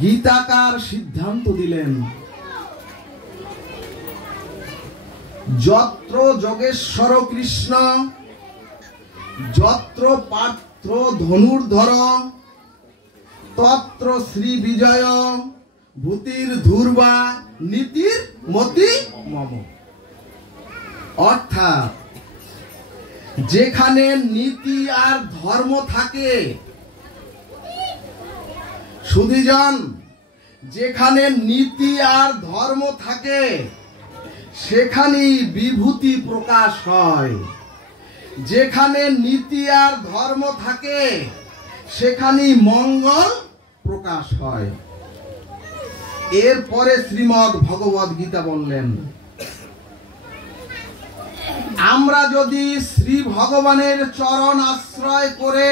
গীতাকার সিদ্ধান্ত দিলেন, যত্র যোগেশ্বর কৃষ্ণ যত্র পাত্র ধনুর্ধর তত্র শ্রী বিজয় ভূতির ধূর্বা নীতির মতি মম। অর্থাৎ যেখানে নীতি আর ধর্ম থাকে, সুধীজন, যেখানে নীতি আর ধর্ম থাকে সেখানেই বিভূতি প্রকাশ হয়। যেখানে নীতি আর ধর্ম থাকে সেখানেই মঙ্গল প্রকাশ হয়। এরপরে শ্রীমদ্ ভগবদ গীতা বললেন, আমরা যদি শ্রী ভগবানের চরণ আশ্রয় করে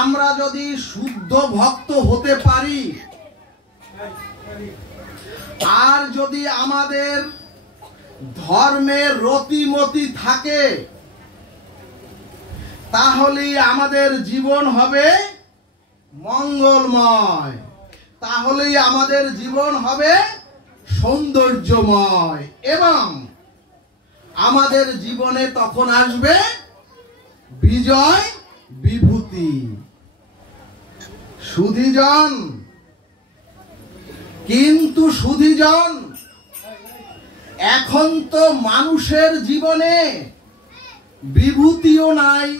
আমরা যদি শুদ্ধ ভক্ত হতে পারি, আর যদি আমাদের ধর্মের রতিমতি থাকে, তাহলেই আমাদের জীবন হবে মঙ্গলময়, তাহলেই আমাদের জীবন হবে সৌন্দর্যময়, এবং আমাদের জীবনে তখন আসবে বিজয় বিভূতি। সুধীজন, কিন্তু সুধীজন, এখন তো মানুষের জীবনে বিভূতিও নাই,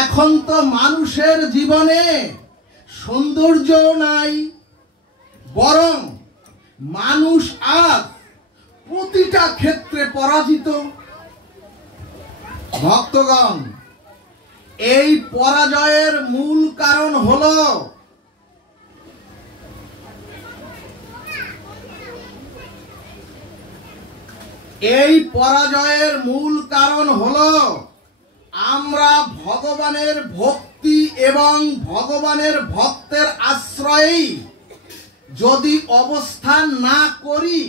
এখন তো মানুষের জীবনে সৌন্দর্যও নাই, বরং মানুষ আজ প্রতিটা ক্ষেত্রে পরাজিত। ভক্তগণ, এই পরাজয়ের মূল কারণ হলো আমরা ভগবানের ভক্তি এবং ভগবানের ভক্তের আশ্রয়ে যদি অবস্থান না করি,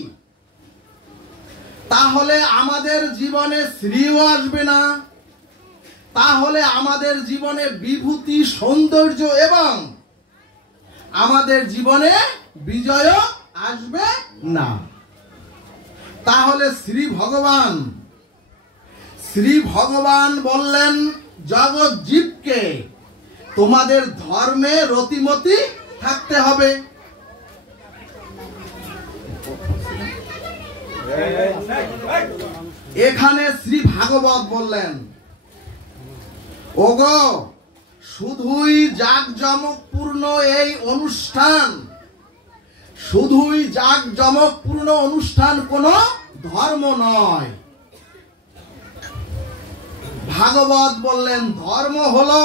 তাহলে আমাদের জীবনে শ্রীও আসবে না, তাহলে আমাদের জীবনে বিভূতি সৌন্দর্য এবং আমাদের জীবনে বিজয় আসবে না। তাহলে শ্রী ভগবান বললেন জগৎ জীবকে, তোমাদের ধর্মে রতিমতি থাকতে হবে। এখানে শ্রী ভাগবত বললেন, ওগো, শুধুই জাঁকজমকপূর্ণ এই অনুষ্ঠান, শুধুই জাঁকজমকপূর্ণ অনুষ্ঠান কোনো ধর্ম নয়। ভাগবত বললেন, ধর্ম হলো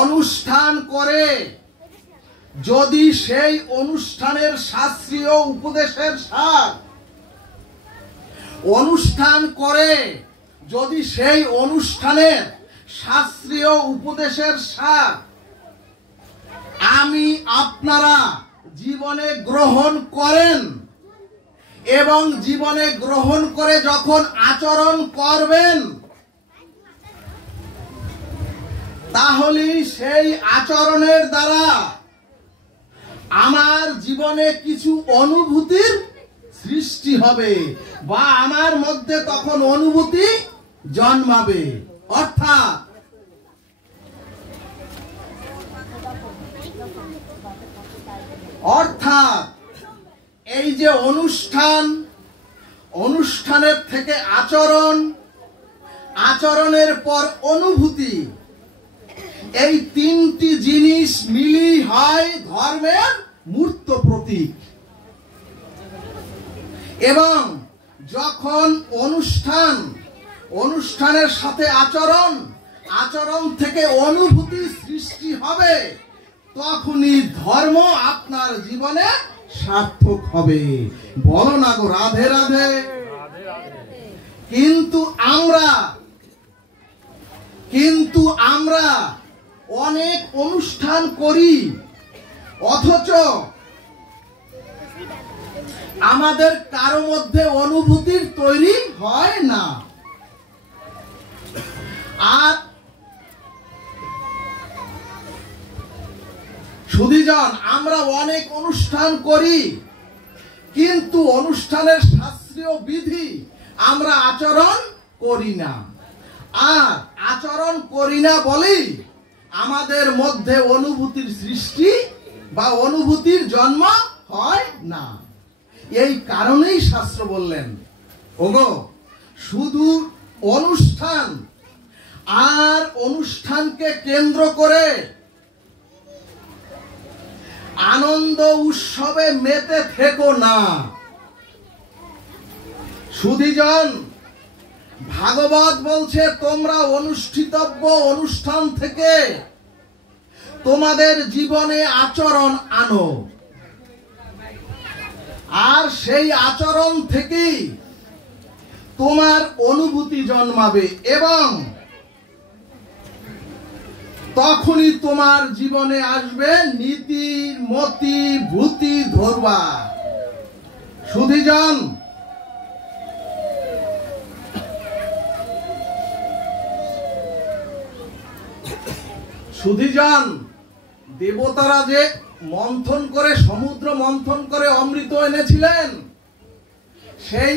অনুষ্ঠান করে যদি সেই অনুষ্ঠানের শাস্ত্রীয় উপদেশের সার, অনুষ্ঠান করে যদি সেই অনুষ্ঠানের শাস্ত্রীয় উপদেশের সার আমি আপনারা জীবনে গ্রহণ করেন, এবং জীবনে গ্রহণ করে যখন আচরণ করবেন, তাহলে সেই আচরণের দ্বারা আমার জীবনে কিছু অনুভূতির সৃষ্টি হবে, বা আমার মধ্যে তখন অনুভূতি জন্মাবে। অর্থাৎ এই যে অনুষ্ঠানের থেকে আচরণ, আচরণের পর অনুভূতি, এই তিনটি জিনিস মিলি হয় ধর্মের মূর্ত প্রতীক। এবং যখন অনুষ্ঠানের সাথে আচরণ থেকে অনুভূতি সৃষ্টি হবে, তখনই ধর্ম আপনার জীবনে সার্থক হবে। বলো না গো রাধে রাধে। কিন্তু আমরা অনেক অনুষ্ঠান করি, অথচ আমাদের কারো মধ্যে অনুভূতির তৈরি হয় না। সুধীজন, আমরা অনেক অনুষ্ঠান করি, কিন্তু অনুষ্ঠানের শাস্ত্রীয় বিধি আমরা আচরণ করি না। আর আচরণ করি না বলেই আমাদের মধ্যে অনুভূতির সৃষ্টি বা অনুভূতির জন্ম হয় না। এই কারণেই শাস্ত্র বললেন, ওগো শুধু অনুষ্ঠান আর অনুষ্ঠানকে কেন্দ্র করে আনন্দ উৎসবে মেতে থেকো না। সুধীজন, ভাগবত বলছে তোমরা অনুষ্ঠিতব্য অনুষ্ঠান থেকে তোমাদের জীবনে আচরণ আনো, আর সেই আচরণ থেকেই তোমার অনুভূতি জন্মাবে এবং তখনই তোমার জীবনে আসবে নীতি মতি ভূতি ধরবা। সুধীজন, সুধীজন, দেবতারা যে মন্থন করে, সমুদ্র মন্থন করে অমৃত এনেছিলেন, সেই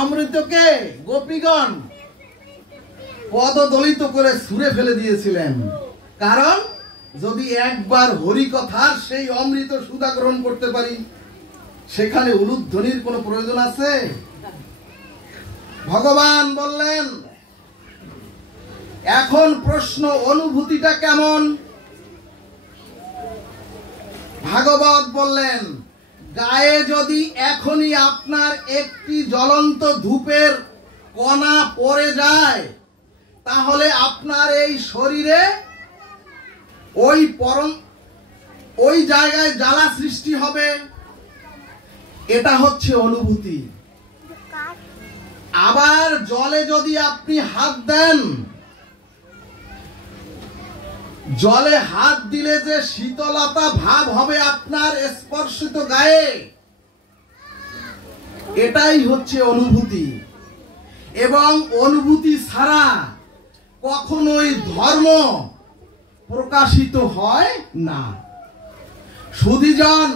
অমৃতকে গোপীগণ পদদলিত করে ছুঁড়ে ফেলে দিয়েছিলেন। কারণ যদি একবার হরিকথার সেই অমৃত সুধা গ্রহণ করতে পারি, সেখানে উলুধ্বনির কোনো প্রয়োজন আছে? ভগবান বললেন, এখন প্রশ্ন, অনুভূতিটা কেমন? ভাগবত বললেন, গায়ে যদি এখনই আপনার একটি জ্বলন্ত ধূপের কণা পড়ে যায়, তাহলে আপনার এই শরীরে ওই জায়গায় জ্বালা সৃষ্টি হবে। এটা হচ্ছে অনুভূতি। আবার জলে যদি আপনি হাত দেন, জলে হাত দিলে যে শীতলতা ভাব হবে আপনার স্পর্শিত গায়ে, এটাই হচ্ছে অনুভূতি। এবং অনুভূতি ছাড়া কখনোই ধর্ম প্রকাশিত হয় না। সুধীজন,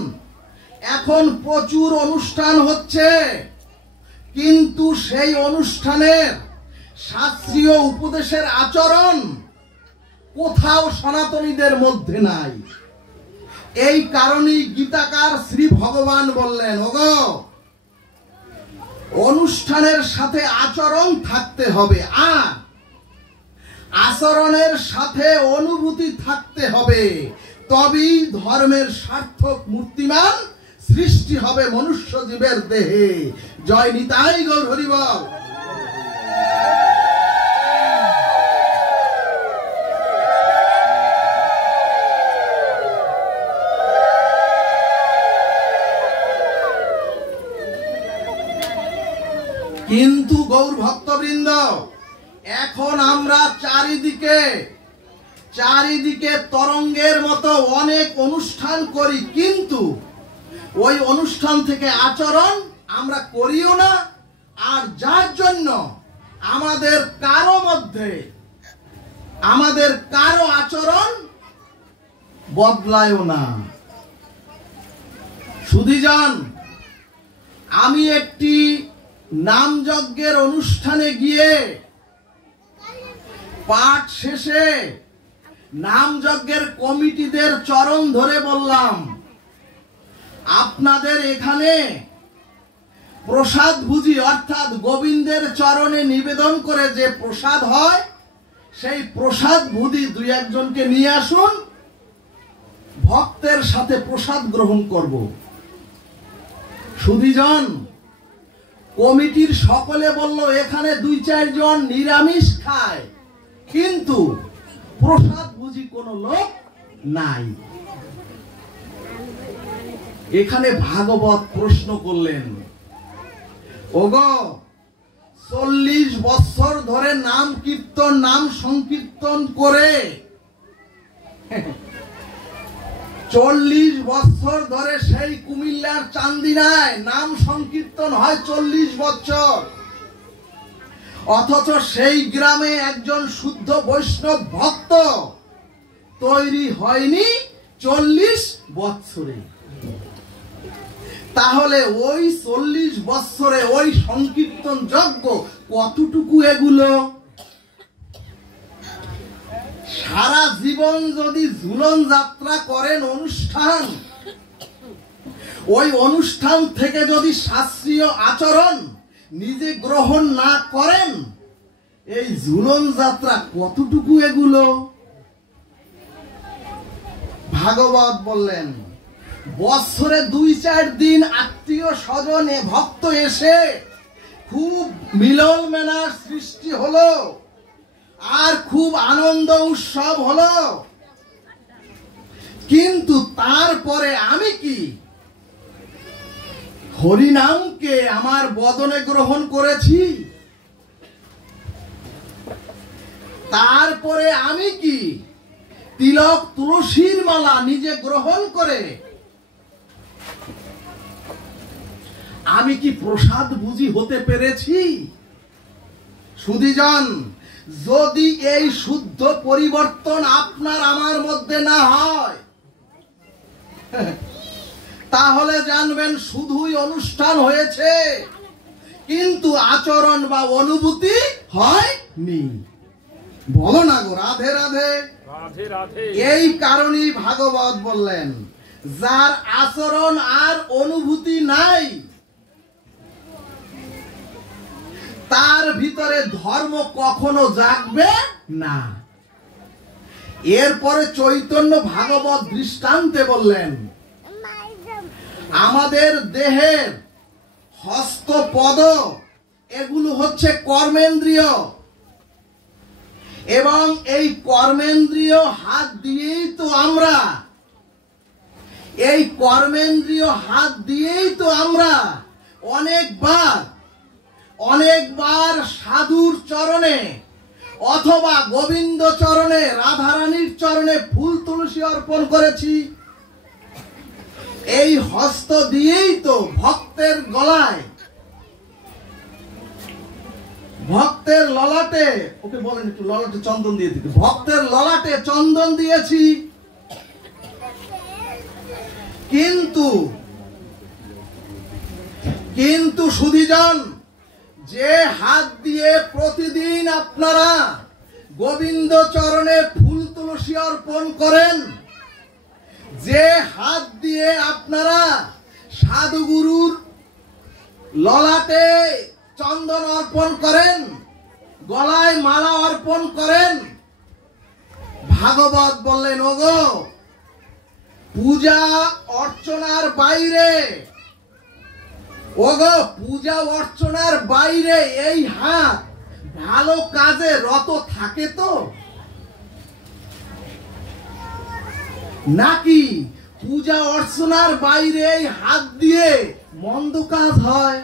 এখন প্রচুর অনুষ্ঠান হচ্ছে, কিন্তু সেই অনুষ্ঠানের শাস্ত্রীয় উপদেশের আচরণ কোথাও সনাতনীদের মধ্যে নাই। এই কারণেই গীতাকার শ্রী ভগবান বললেন, ওগো অনুষ্ঠানের সাথে আচরণ থাকতে হবে, আর আচরণের সাথে অনুভূতি থাকতে হবে, তবেই ধর্মের সার্থক মূর্তিমান সৃষ্টি হবে মনুষ্য জীবের দেহে। জয় নিতাই গৌর হরি বল। কিন্তু গৌর ভক্তবৃন্দ, এখন আমরা চারিদিকে তরঙ্গের মতো অনেক অনুষ্ঠান করি, কিন্তু ওই অনুষ্ঠান থেকে আচরণ আমরা করিও না, আর যার জন্য আমাদের কারো আচরণ বদলায়ও না। সুধীজন, আমি একটি নামযজ্ঞের অনুষ্ঠানে গিয়ে পাঠ শেষে নামযজ্ঞের কমিটিদের চরণ ধরে বললাম, আপনাদের এখানে প্রসাদ ভুজি অর্থাৎ গোবিন্দের চরণে নিবেদন করে যে প্রসাদ হয়, সেই প্রসাদ ভুজি দুই একজনকে নিয়ে আসুন, ভক্তের সাথে প্রসাদ গ্রহণ করব। সুধীজন, কমিটির সকলে বলল এখানে 2-4 জন নিরামিষ খায়, কিন্তু প্রসাদ বুঝি কোনো লোক নাই। এখানে ভাগবত প্রশ্ন করলেন, ওগো 40 বছর ধরে নাম সংকীর্তন করে 40 বছর ধরে সেই কুমিল্লার চান্দিনায় নাম সংকীর্তন হয় 40 বছর, অথচ সেই গ্রামে একজন শুদ্ধ বৈষ্ণব ভক্ত তৈরি হয়নি 40 বছরে। তাহলে ওই 40 বছরে ওই সংকীর্তন যজ্ঞ কতটুকু এগুলো? সারা জীবন যদি ঝুলন যাত্রা করেন অনুষ্ঠান, ওই অনুষ্ঠান থেকে যদি শাস্ত্রীয় আচরণ নিজে গ্রহণ না করেন, এই ঝুলন যাত্রা কতটুকু এগুলো? ভাগবত বললেন বছরে 2-4 দিন আত্মীয় স্বজনে ভক্ত এসে খুব মিলন মেলার সৃষ্টি হলো, আর খুব আনন্দ উৎসব হলো, কিন্তু তারপরে আমি কি হরিনামকে আমার বদনে গ্রহণ করেছি? তারপরে আমি কি তিলক তুলসীর মালা নিজে গ্রহণ করে আমি কি প্রসাদ বুঝি হতে পেরেছি? সুধীজন, যদি এই শুদ্ধ পরিবর্তন আপনার আমার মধ্যে না হয়, তাহলে জানবেন শুধুই অনুষ্ঠান হয়েছে, কিন্তু আচরণ বা অনুভূতি হয়নি। বলো না গো, রাধে রাধে। এই কারণেই ভাগবত বললেন, যার আচরণ আর অনুভূতি নাই, তার ভিতরে ধর্ম কখনো জাগবে না। এরপরে চৈতন্য ভাগবত দৃষ্টান্তে বললেন, আমাদের দেহের হস্ত পদ এগুলো হচ্ছে কর্মেন্দ্রিয়, এবং এই কর্মেন্দ্রিয় হাত দিয়েই তো আমরা অনেকবার সাধুর চরণে অথবা গোবিন্দ চরণে, রাধারানীর চরণে ফুল তুলসী অর্পণ করেছি। এই হস্ত দিয়েই তো ভক্তের গলায়, ভক্তের ললাটে, ওকে বলেন একটু ললাটে চন্দন দিয়ে দিতে, ভক্তের ললাটে চন্দন দিয়েছি। কিন্তু সুধীজন, যে হাত দিয়ে প্রতিদিন আপনারা গোবিন্দ চরণে ফুল তুলসী অর্পণ করেন, যে হাত দিয়ে আপনারা সাধুগুরুর ললাটে চন্দন অর্পণ করেন, গলায় মালা অর্পণ করেন, ভাগবত বললেন, ওগো পূজা অর্চনার বাইরে এই হাত ভালো কাজে রত থাকে তো, নাকি পূজা অর্চনার বাইরে এই হাত দিয়ে মন্দ কাজ হয়?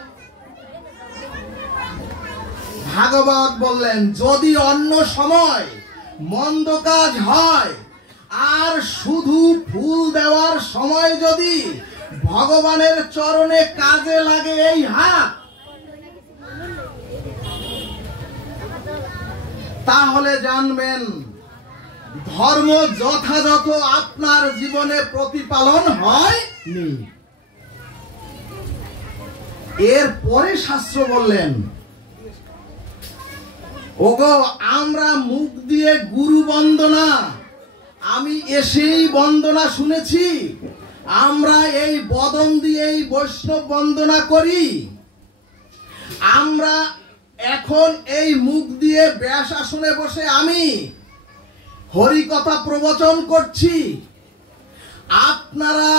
ভাগবত বললেন, যদি অন্য সময় মন্দ কাজ হয়, আর শুধু ফুল দেওয়ার সময় যদি ভগবানের চরণে কাজে লাগে এই হাত, তাহলে জানবেন ধর্ম যথাযথ আপনার জীবনে প্রতিপালন হয়নি। এরপরে শাস্ত্র বললেন, ওগো আমরা মুখ দিয়ে গুরু বন্দনা, আমি এসেই বন্দনা শুনেছি, আমরা এই বদন দিয়ে এই বৈষ্ণব বন্দনা করি, আমরা এখন এই মুখ দিয়ে ব্যাস আসনে বসে আমি হরি কথা প্রবচন করছি, আপনারা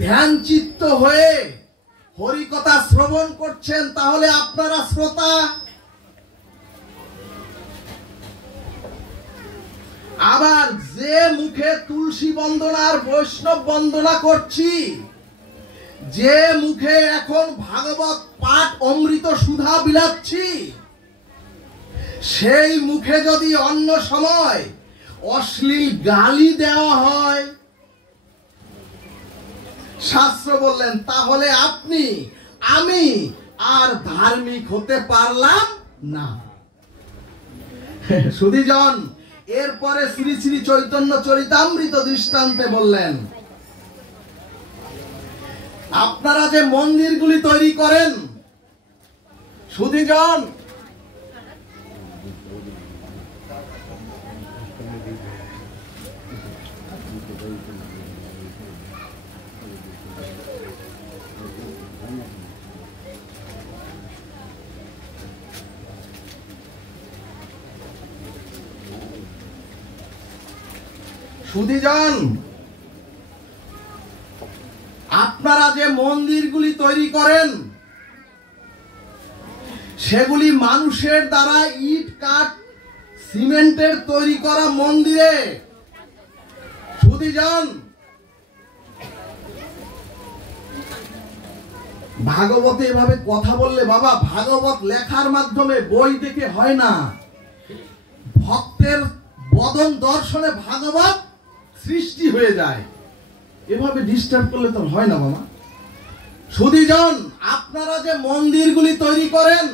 ধ্যান চিত্ত হয়ে হরি কথা শ্রবণ করছেন, তাহলে আপনারা শ্রোতা। আবার যে মুখে তুলসী বন্দনা আর বৈষ্ণব বন্দনা করছি, যে মুখে এখন ভাগবত পাঠ অমৃত সুধা বিলাচ্ছি, সেই মুখে যদি অন্য সময় অশ্লীল গালি দেওয়া হয়, শাস্ত্র বললেন তাহলে আপনি আমি আর ধার্মিক হতে পারলাম না। সুধীজন, এরপরে শ্রী শ্রী চৈতন্য চরিতামৃত দৃষ্টান্তে বললেন, আপনারা যে মন্দিরগুলি তৈরি করেন, সুধীজন, সুধীজন, আপনারা যে মন্দিরগুলি তৈরি করেন সেগুলি মানুষের দ্বারা ইট কাঠ সিমেন্টের তৈরি করা মন্দিরে। সুধীজন, ভাগবতে এভাবে কথা বললে বাবা, ভাগবত লেখার মাধ্যমে বই দেখে হয় না, ভক্তের বদন দর্শনে ভাগবত সৃষ্টি হয়ে যায়। এভাবে ডিস্টার্ব করলে তো হয় না বাবা। সুধীজন, আপনারা যে মন্দিরগুলি তৈরি করেন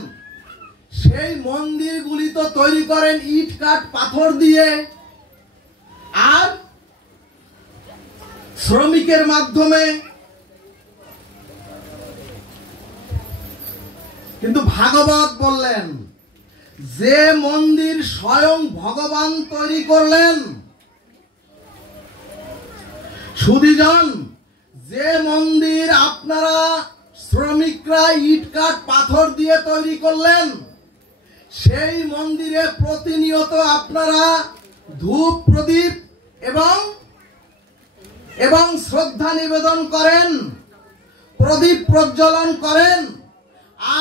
সেই মন্দিরগুলি তো তৈরি করেন ইট কাঠ পাথর দিয়ে আর শ্রমিকের মাধ্যমে, কিন্তু ভাগবত বললেন যে মন্দির স্বয়ং ভগবান তৈরি করলেন। সুধীজন, যে মন্দির আপনারা শ্রমিকরা ইট কাঠ পাথর দিয়ে তৈরি করলেন সেই মন্দিরে প্রতিনিয়ত আপনারা ধূপ প্রদীপ এবং শ্রদ্ধা নিবেদন করেন, প্রদীপ প্রজ্বলন করেন।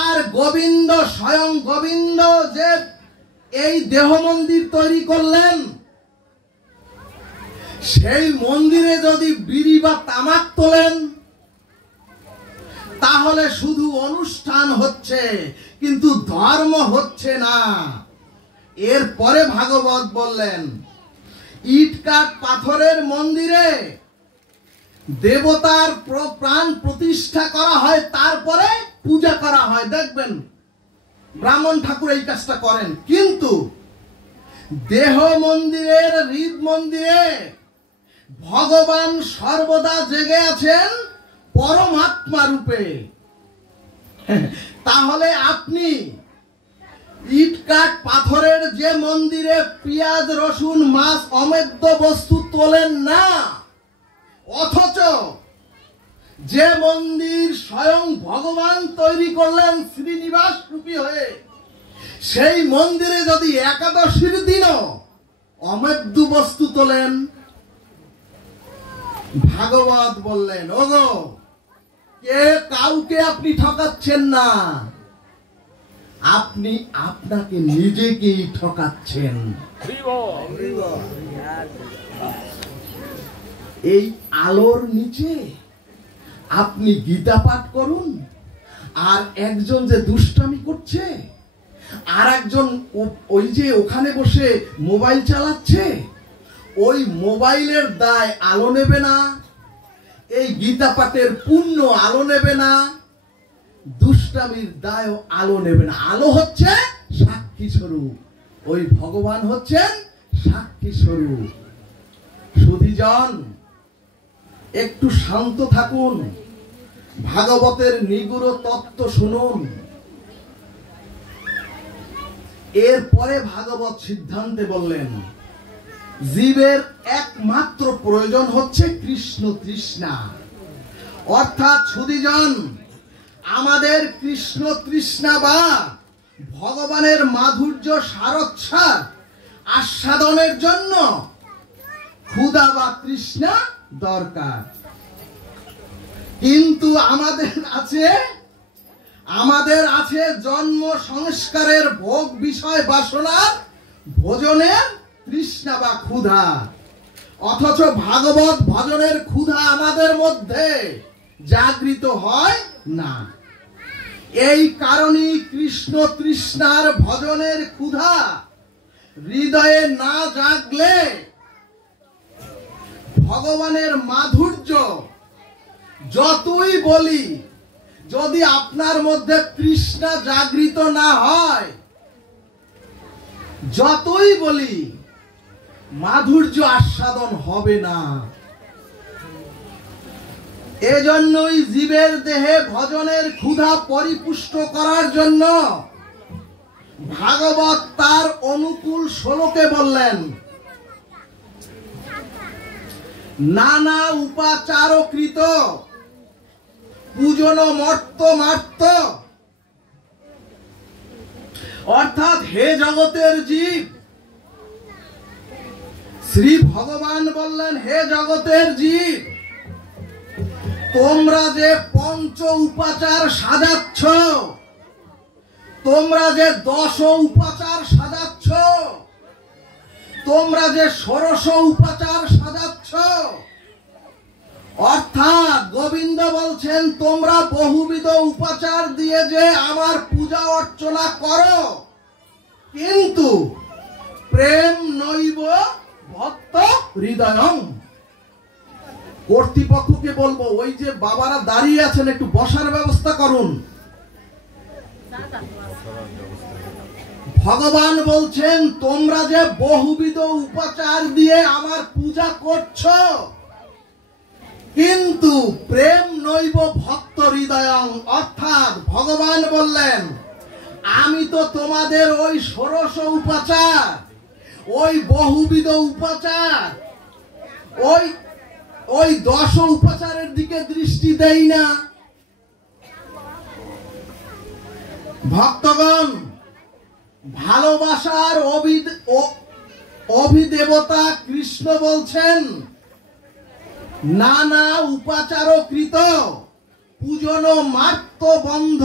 আর গোবিন্দ, স্বয়ং গোবিন্দ যে এই দেহ মন্দির তৈরি করলেন সেই মন্দিরে যদি বিড়ি বা তামাক তোলেন তাহলে শুধু অনুষ্ঠান হচ্ছে কিন্তু ধর্ম হচ্ছে না। এরপরে ভাগবত বললেন ইট কাঠ পাথরের মন্দিরে দেবতার প্রাণ প্রতিষ্ঠা করা হয়, তারপরে পূজা করা হয়। দেখবেন ব্রাহ্মণ ঠাকুর এই কাজটা করেন, কিন্তু দেহ মন্দিরের হৃদ মন্দিরে ভগবান সর্বদা জেগে আছেন পরমাত্মা রূপে। তাহলে আপনি ইট কাঠ পাথরের যে মন্দিরে পেঁয়াজ রসুন মাছ অমেদ্য বস্তু তোলেন না, অথচ যে মন্দির স্বয়ং ভগবান তৈরি করলেন শ্রীনিবাস রূপী হয়ে, সেই মন্দিরে যদি একাদশীর দিনও অমেদ্য বস্তু তোলেন, ভাগবত বললেন ওগো, কে কাউকে আপনি ঠকাচ্ছেন না, আপনি আপনাকে নিজেকেই ঠকাচ্ছেন। এই আলোর নিচে আপনি গীতা পাঠ করুন, আর একজন যে দুষ্টামি করছে, আর একজন ওই যে ওখানে বসে মোবাইল চালাচ্ছে, ওই মোবাইলের দায় আলো নেবে না, এই গীতা পাঠের পুণ্য আলো নেবে না, দুষ্টামির দায় আলো নেবে না। আলো হচ্ছে সাক্ষী স্বরূপ, ওই ভগবান হচ্ছেন সাক্ষী স্বরূপ। সুধীজন, একটু শান্ত থাকুন, ভাগবতের নিগুড় তত্ত্ব শুনুন। এরপরে ভাগবত সিদ্ধান্তে বললেন জীবের একমাত্র প্রয়োজন হচ্ছে কৃষ্ণ তৃষ্ণা। অর্থাৎ সুধীজন, আমাদের কৃষ্ণ তৃষ্ণা বা ভগবানের মাধুর্য সারচ্ছাদ আস্বাদনের জন্য ক্ষুধা বা তৃষ্ণা দরকার। কিন্তু আমাদের আছে জন্ম সংস্কারের ভোগ বিষয় বাসনার ভোজনের তৃষ্ণা বা ক্ষুধা, অথচ ভাগবত ভজনের ক্ষুধা আমাদের মধ্যে জাগৃত হয় না। এই কারণেই কৃষ্ণ তৃষ্ণার ভজনের ক্ষুধা হৃদয়ে না জাগলে ভগবানের মাধুর্য যতই বলি, যদি আপনার মধ্যে তৃষ্ণা জাগৃত না হয়, যতই বলি মাধুর্য আস্বাদন হবে না। এজন্যই জীবের দেহে ভজনের ক্ষুধা পরিপুষ্ট করার জন্য ভাগবত তার অনুকূল শ্লোকে বললেন, নানা উপাচারকৃত পূজন মর্ত মার্ত, অর্থাৎ হে জগতের জীব, শ্রী ভগবান বললেন, হে জগতের জীব, তোমরা যে পঞ্চ উপাচার সাজাচ্ছ, তোমরা যে 10 উপাচার সাজাচ্ছ, তোমরা যে 16 উপাচার সাজাচ্ছ, অর্থাৎ গোবিন্দ বলছেন তোমরা বহুবিধ উপাচার দিয়ে যে আমার পূজা অর্চনা করো, কিন্তু প্রেম নৈব ভক্ত হৃদয়ং। কর্তৃপক্ষকে বলবো, ওই যে বাবারা দাঁড়িয়ে আছেন, একটু বসার ব্যবস্থা করুন। ভগবান বলছেন তোমরা যে বহুবিধ উপাচার দিয়ে আমার পূজা করছো, কিন্তু প্রেম নৈব ভক্ত হৃদয়ং, অর্থাৎ ভগবান বললেন আমি তো তোমাদের ওই 16 উপাচার, ওই বহুবিধ উপাচার, ওই 10 উপাচারের দিকে দৃষ্টি দেই না। ভক্তগণ, ভালোবাসার অভিদেবতা কৃষ্ণ বলছেন নানা উপাচারকৃত পূজন মার্ত বন্ধ,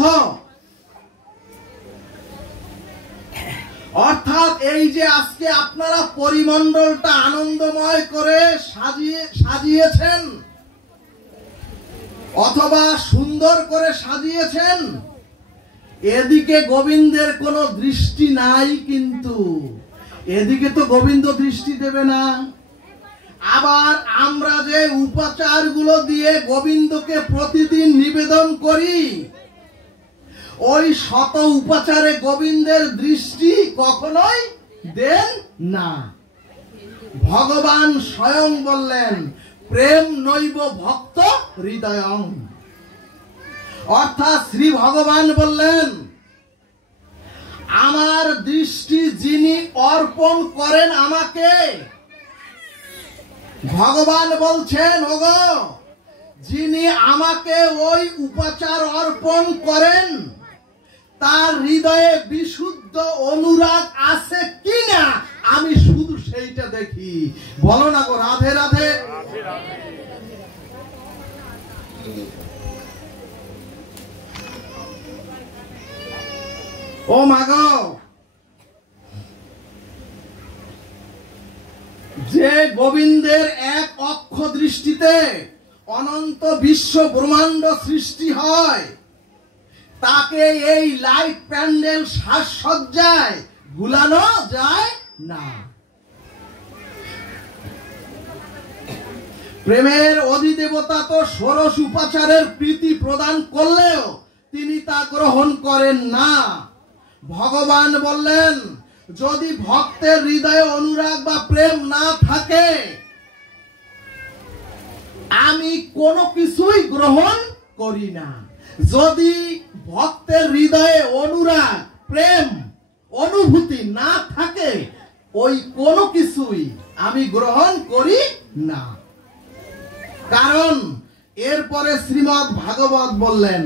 অর্থাৎ এই যে আজকে আপনারা পরিমণ্ডলটা আনন্দময় করে সাজিয়েছেন অথবা সুন্দর করে সাজিয়েছেন, এদিকে গোবিন্দের কোনো দৃষ্টি নাই, কিন্তু এদিকে তো গোবিন্দ দৃষ্টি দেবে না। আবার আমরা যে উপাচারগুলো দিয়ে গোবিন্দকে প্রতিদিন নিবেদন করি, ওই 100 উপাচারে গোবিন্দের দৃষ্টি কখনোই দেন না। ভগবান স্বয়ং বললেন প্রেম নৈব ভক্ত হৃদয়ং, অর্থাৎ শ্রী ভগবান বললেন আমার দৃষ্টি যিনি অর্পণ করেন আমাকে, ভগবান বলছেন ওগো, যিনি আমাকে ওই উপাচার অর্পণ করেন তার হৃদয়ে বিশুদ্ধ অনুরাগ আছে কিনা আমি শুধু সেইটা দেখি। বলো না গো রাধে রাধে। ও মাগো, যে গোবিন্দের এক অক্ষ দৃষ্টিতে অনন্ত বিশ্ব ব্রহ্মাণ্ড সৃষ্টি হয়, তাকে এই লাইট প্যান্ডেল সাজসজ্জায় ভুলানো যায় না। প্রেমের অধিদেবতা তো 16 উপাচারের প্রীতি প্রদান করলেও তিনি তা গ্রহণ করেন না। ভগবান বললেন যদি ভক্তের হৃদয়ে অনুরাগ বা প্রেম না থাকে, আমি কোনো কিছুই গ্রহণ করি না। যদি ভক্তের হৃদয়ে অনুরাগ, প্রেম, অনুভূতি না থাকে, ওই কোনো কিছুই আমি গ্রহণ করি না। কারণ এরপরে শ্রীমদ্ ভাগবত বললেন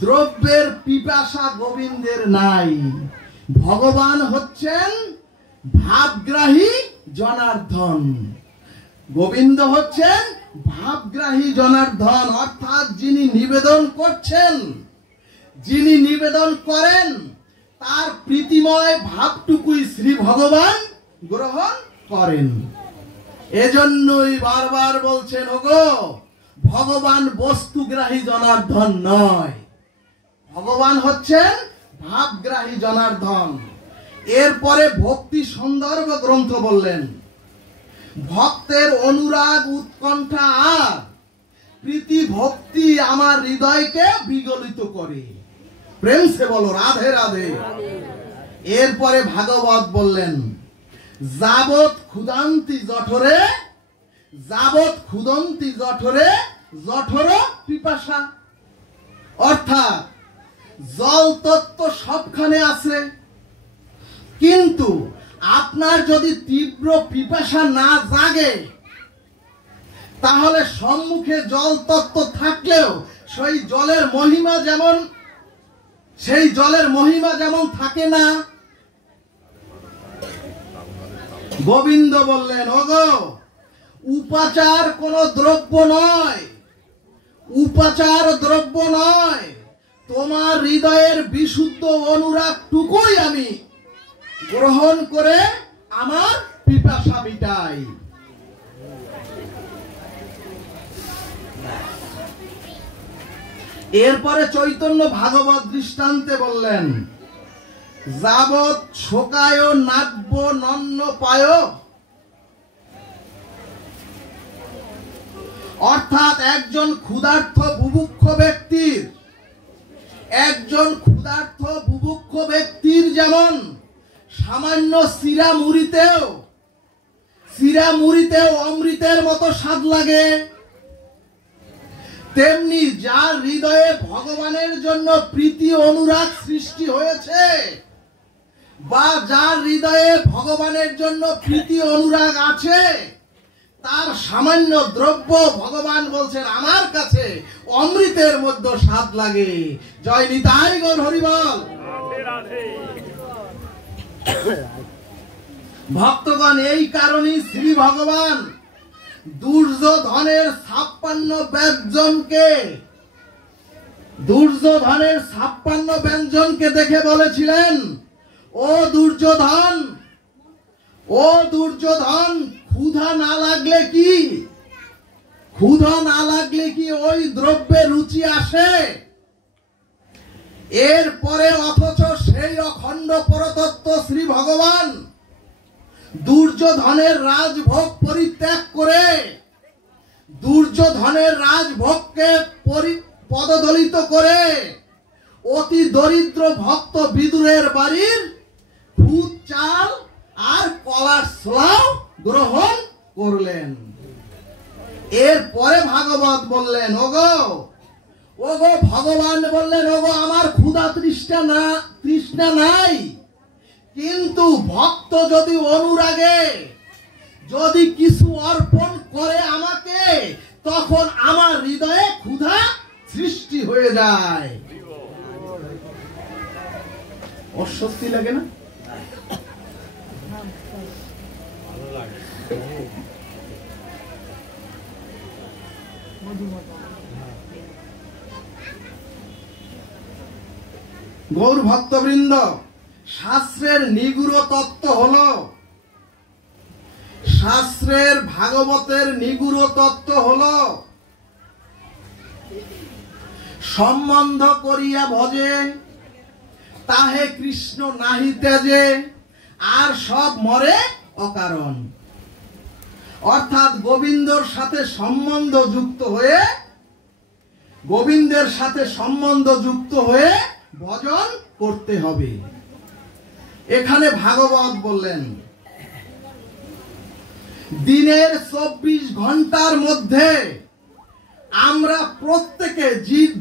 দ্রব্যের পিপাসা গোবিন্দের নাই, ভগবান হচ্ছেন ভাবগ্রাহী জনার্দন। গোবিন্দ হচ্ছেন ভাবগ্রাহী জনার্দন, অর্থাৎ যিনি নিবেদন করছেন, যিনি নিবেদন করেন, তার প্রীতিময় ভাবটুকুই শ্রী ভগবান গ্রহণ করেন। এজন্যই বারবার বলছেন ওগো, ভগবান বস্তুগ্রাহী জনার্দন নয়, ভগবান হচ্ছেন ভাবগ্রাহী জনার্দন। এরপরে ভক্তি সন্দর্ভ গ্রন্থ বললেন ভক্তের অনুরাগ, উৎকণ্ঠা আর প্রীতি ভক্তি আমার হৃদয়কে বিগলিত করে। প্রেম সে বলো রাধে রাধে। এরপরে ভাগবত বললেন যাবৎ ক্ষুদান্তি জঠরে, যাবৎ ক্ষুদন্তি জঠরে জঠর পিপাসা। অর্থাৎ জল তত্ত্ব সবখানে আছে, কিন্তু আপনার যদি তীব্র পিপাসা না জাগে তাহলে সম্মুখে জল তত্ত্ব থাকলেও সেই জলের মহিমা যেমন থাকে না। গোবিন্দ বললেন, ওগো উপাচার কোন দ্রব্য নয়, উপাচার দ্রব্য নয়, তোমার হৃদয়ের বিশুদ্ধ অনুরাগটুকুই আমি গ্রহণ করে আমার পিপাসা মিটাই। এরপরে চৈতন্য ভাগবত দৃষ্টান্তে বললেন, যাবৎ শোকায় নাব্য নন্ন পায়, অর্থাৎ একজন ক্ষুধার্ত বুভুক্ষ ব্যক্তির যেমন সামান্য শিরা মুড়িতেও অমৃতের মতো স্বাদ লাগে, তেমনি যার হৃদয়ে ভগবানের জন্য প্রীতি অনুরাগ সৃষ্টি হয়েছে, বা যার হৃদয়ে ভগবানের জন্য প্রীতি অনুরাগ আছে, তার সামান্য দ্রব্য ভগবান বলছেন আমার কাছে অমৃতের মধ্যে স্বাদ লাগে। জয় নিতাই গৌর হরিবল। ভক্তগণ, এই কারণেই শ্রী ভগবান দুর্যোধনের 56 ব্যঞ্জনকে দেখে বলেছিলেন, ও দুর্যোধন, ক্ষুধা না লাগলে কি ওই দ্রব্যে রুচি আসে? এরপরে অথচ সেই অখণ্ড পরতত্ত্ব শ্রী ভগবান দুর্যোধনের রাজভোগ পরিত্যাগ করে দুর্যোধনের রাজভোগকে পদদলিত করে অতি দরিদ্র ভক্ত বিদুরের বাড়ির ভূত চাল আর কলার ছোলাও গ্রহণ করলেন। এরপরে ভাগবত বললেন, ওগো ভগবান বললেন, ওগো আমার ক্ষুধা তৃষ্ণা নাই, কিন্তু ভক্ত যদি অনুরাগে যদি কিছু অর্পণ করে আমাকে, তখন আমার হৃদয়ে ক্ষুধা সৃষ্টি হয়ে যায়। অস্বস্তি লাগে না? গৌর ভক্তবৃন্দ, শাস্ত্রের নিগুড় তত্ত্ব হলো, শাস্ত্রের ভাগবতের নিগুড় তত্ত্ব হলো, সম্বন্ধ করিয়া ভজে তাহে কৃষ্ণ নাহি তেজে, আর সব মরে অকারণ। অর্থাৎ গোবিন্দের সাথে সম্বন্ধ যুক্ত হয়ে ভজন করতে হবে। এখানে ভাগবত বললেন, দিনের 24 ঘন্টার মধ্যে আমরা প্রত্যেকে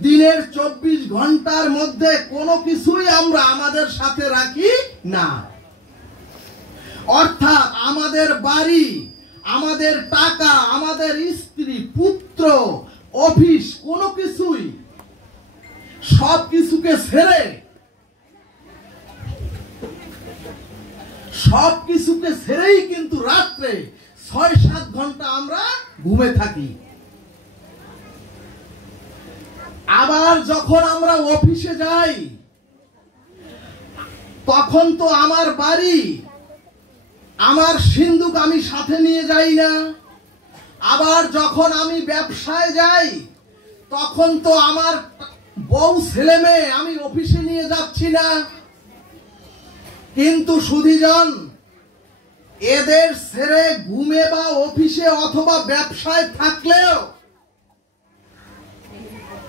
দিনের 24 ঘন্টার মধ্যে কোনো কিছুই আমরা আমাদের সাথে রাখি না। অর্থাৎ আমাদের বাড়ি, আমাদের টাকা, আমাদের স্ত্রী, পুত্র, অফিস, কোনো কিছুই, সব কিছুকে ছেড়েই কিন্তু রাত্রে 6-7 ঘন্টা আমরা ঘুমে থাকি। আবার যখন আমরা অফিসে যাই, তখন তো আমার বাড়ি, আমার সিন্দুক আমি সাথে নিয়ে যাই না। আবার যখন আমি ব্যবসায় যাই, তখন তো আমার বউ ছেলে মেয়ে আমি অফিসে নিয়ে যাচ্ছি না। কিন্তু সুধীজন, এদের ছেড়ে ঘুমে বা অফিসে অথবা ব্যবসায় থাকলেও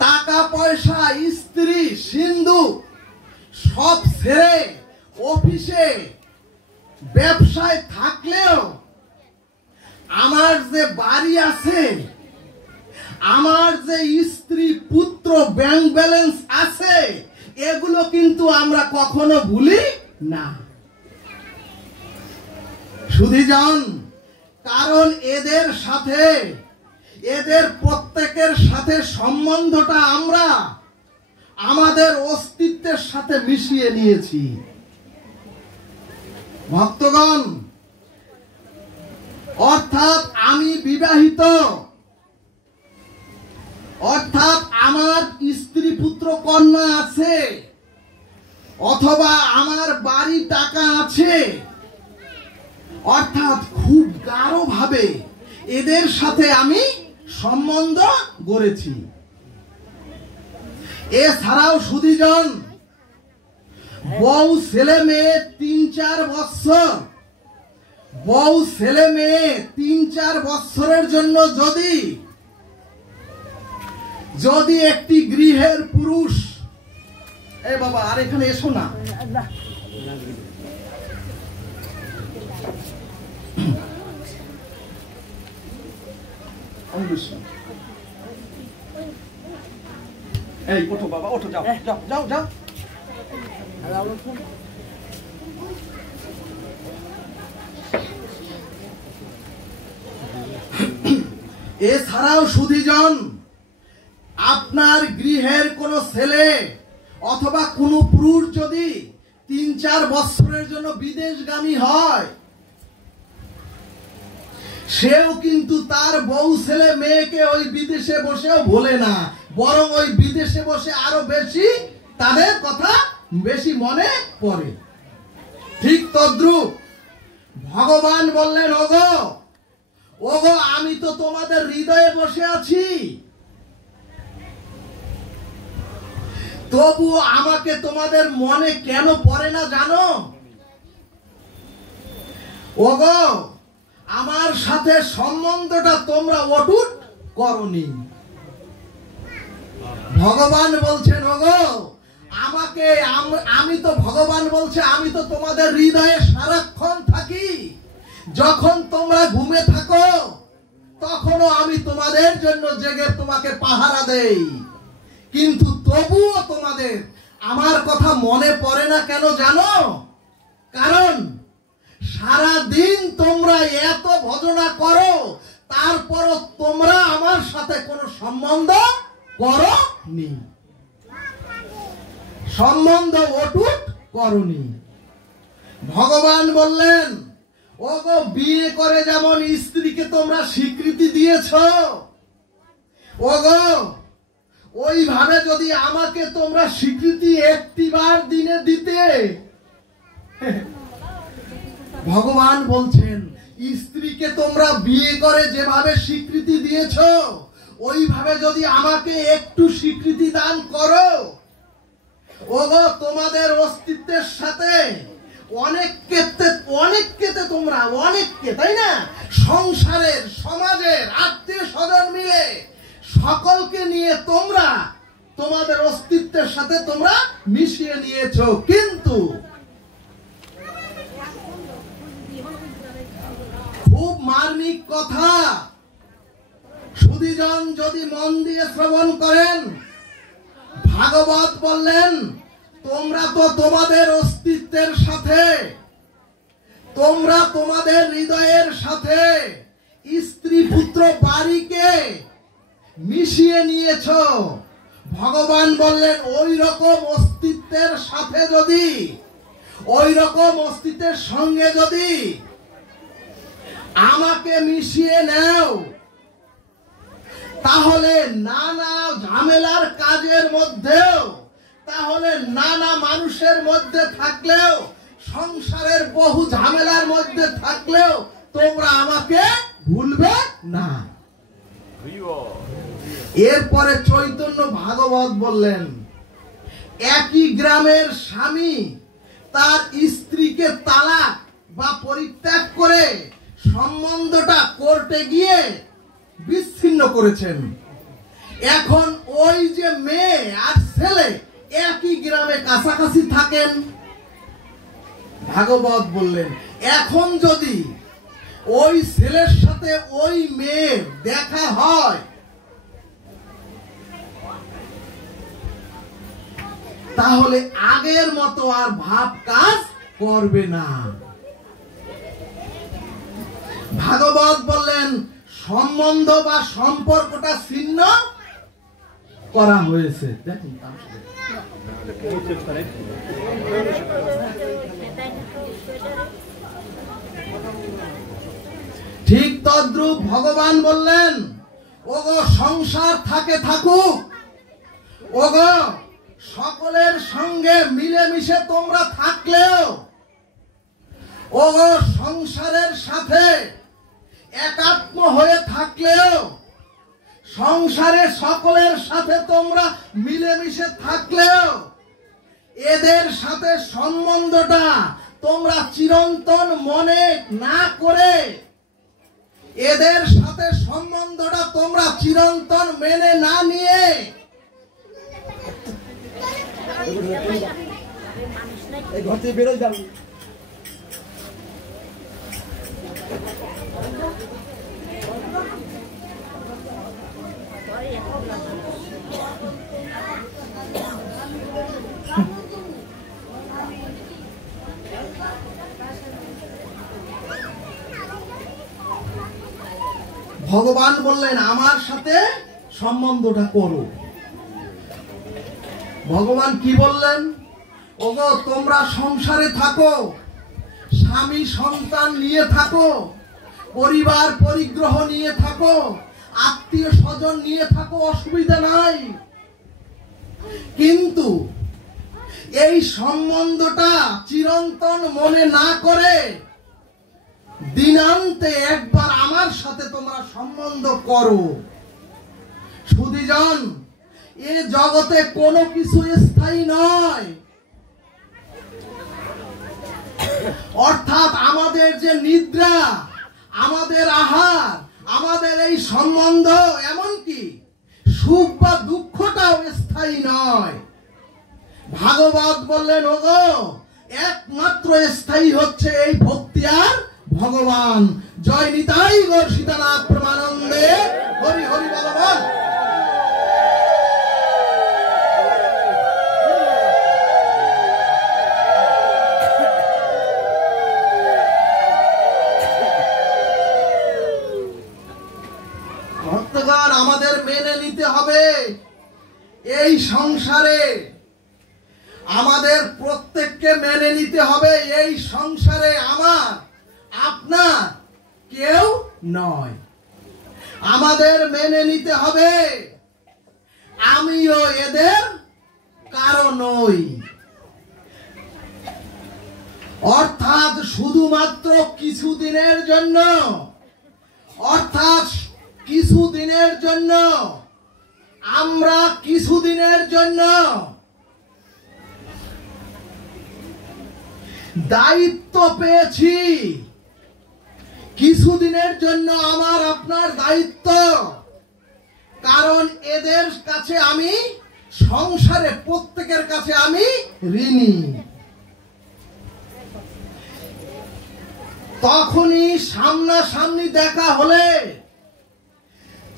টাকা পয়সা, স্ত্রী, সিন্ধু সব ছেড়ে অফিসে ব্যবসায় থাকলেও আমার যে বাড়ি আছে, আমার যে স্ত্রী পুত্র ব্যাংক ব্যালেন্স আছে, এগুলো কিন্তু আমরা কখনো ভুলি না সুধীজন। কারণ এদের সাথে, এদের প্রত্যেকের সাথে সম্বন্ধটা আমরা আমাদের অস্তিত্বের সাথে মিশিয়ে নিয়েছি। ভক্তগণ, অর্থাৎ আমি বিবাহিত, অর্থাৎ আমার স্ত্রী পুত্র কন্যা আছে, অথবা আমার বাড়ি টাকা আছে, অর্থাৎ খুব গাঢ়ভাবে এদের সাথে আমি সম্বন্ধ গড়েছি। এছাড়াও সুধীজন, বউ ছেলে মেয়ে 3-4 বছর, বউ ছেলে মেয়ে 3-4 বছরের জন্য যদি একটি গৃহের পুরুষ, এ বাবা আর এখানে এসো না, এই ওঠো বাবা, ওঠো, যাও যাও যাও যাও। এছাড়াও সুধীজন, আপনার গৃহের কোন ছেলে অথবা কোন পুরুষ যদি 3-4 বছরের জন্য বিদেশগামী হয়, সেও কিন্তু তার বউ ছেলে মেয়েকে ওই বিদেশে বসেও ভোলে না, বরং ওই বিদেশে বসে আরো বেশি তাদের কথা বেশি মনে পড়ে। ঠিক তদ্রূপ ভগবান বললেন, ওগো ওগো আমি তো তোমাদের হৃদয়ে বসে আছি, তবু আমাকে তোমাদের মনে কেন পড়ে না জানো? ওগো আমার সাথে সম্বন্ধটা তোমরা অটুট করনি। ভগবান বলছেন, ওগো আমাকে, আমি তো, ভগবান বলছে আমি তো তোমাদের হৃদয়ে সারাক্ষণ থাকি। যখন তোমরা ঘুমে থাকো তখনও আমি তোমাদের জন্য জেগে তোমাকে পাহারা দেই, কিন্তু তবুও তোমাদের আমার কথা মনে পড়ে না কেন জানো? কারণ সারা দিন তোমরা এত ভজনা করো, তারপরও তোমরা আমার সাথে কোনো সম্বন্ধ করনি, সম্বন্ধ অটুট করনি। ভগবান বললেন, ওগো বিয়ে করে যেমন স্ত্রীকে তোমরা স্বীকৃতি দিয়েছো, ওগো ওইভাবে যদি আমাকে তোমরা স্বীকৃতি একটিবার দিনে দিতে। ভগবান বলছেন, স্ত্রীকে তোমরা বিয়ে করে যেভাবে স্বীকৃতি দিয়েছো, ওইভাবে যদি আমাকে একটু স্বীকৃতি দান করো, ওগো তোমাদের অস্তিত্বের সাথে অনেককে তোমরা অনেককে, তাই না, সংসারের, সমাজের, আত্মীয় স্বজন মিলে সকলকে নিয়ে তোমরা তোমাদের অস্তিত্বের সাথে তোমরা মিশিয়ে নিয়েছো। কিন্তু খুব মার্মিক কথা সুধীজন, যদি মন দিয়ে শ্রবণ করেন, ভাগবত বললেন, তোমরা তো তোমাদের অস্তিত্বের সাথে, তোমরা তোমাদের হৃদয়ের সাথে স্ত্রী পুত্র বাড়িকে মিশিয়ে নিয়েছো। ভগবান বললেন, ওই রকম অস্তিত্বের সাথে যদি, ওই রকম অস্তিত্বের সঙ্গে যদি আমাকে মিশিয়ে নাও, তাহলে নানা ঝামেলার কাজের মধ্যেও, তাহলে নানা মানুষের মধ্যে থাকলেও, সংসারের বহু ঝামেলার মধ্যে থাকলেও তোমরা আমাকে ভুলবে না। এরপরে চৈতন্য ভাগবত বললেন, একই গ্রামের স্বামী তার স্ত্রীকে তালাক বা পরিত্যাগ করে সম্বন্ধটা কোর্টে গিয়ে বিচ্ছিন্ন করেছেন। এখন ওই যে মেয়ে আর ছেলে একই গ্রামে কাছাকাছি থাকেন, ভাগবত বললেন এখন যদি ওই ছেলের সাথে ওই মেয়ের দেখা হয়, তাহলে আগের মতো আর ভাব কাজ করবে না। ভাগবত বললেন সম্বন্ধ বা সম্পর্কটা ছিন্ন করা হয়েছে। দেখুন ঠিক তদ্রূপ ভগবান বললেন, ওগো সংসার থাকে থাকুক, ওগো সকলের সঙ্গে মিলেমিশে তোমরা থাকলেও, ওগো সংসারের সাথে একাত্ম হয়ে থাকলেও, সংসারে সকলের সাথে তোমরা মিলেমিশে থাকলেও, এদের সাথে সম্বন্ধটা তোমরা চিরন্তন মনে না করে, এদের সাথে সম্বন্ধটা তোমরা চিরন্তন মেনে না নিয়ে ঘর থেকে বেরোয় যাবে। ভগবান বললেন আমার সাথে সম্বন্ধটা করো। ভগবান কি বললেন? ওগো তোমরা সংসারে থাকো, স্বামী সন্তান নিয়ে থাকো, পরিবার পরিগ্রহ নিয়ে থাকো, আত্মীয় স্বজন নিয়ে থাকো, অসুবিধা নাই, কিন্তু এই সম্বন্ধটা চিরন্তন মনে না করে দিনান্তে একবার আমার সাথে তোমরা সম্বন্ধ করো। সুধীজন, এ জগতে কোনো কিছু স্থায়ী নয়। অর্থাৎ আমাদের যে নিদ্রা, আমাদের আহার, আমাদের এই সম্বন্ধ, এমনকি সুখ বা দুঃখটাও স্থায়ী নয়। ভাগবত বললেন ওগো একমাত্র স্থায়ী হচ্ছে এই ভক্তি আর ভগবান। জয় নিতাই গৌর সীতানাথ প্রেমানন্দে, হরি হরি ভগবান। ভক্তগণ, আমাদের মেনে নিতে হবে এই সংসারে, আমাদের প্রত্যেককে মেনে নিতে হবে এই সংসারে আমার আপনার কেউ নয়। আমাদের মেনে নিতে হবে আমিও এদের কারো নই। অর্থাৎ শুধুমাত্র কিছুদিনের জন্য, অর্থাৎ কিছুদিনের জন্য, আমরা কিছুদিনের জন্য দায়িত্ব পেয়েছি, কিছুদিনের জন্য আমার আপনার দায়িত্ব। কারণ এদের কাছে আমি, সংসারে প্রত্যেকের কাছে আমি ঋণী। তখনই সামনাসামনি দেখা হলে,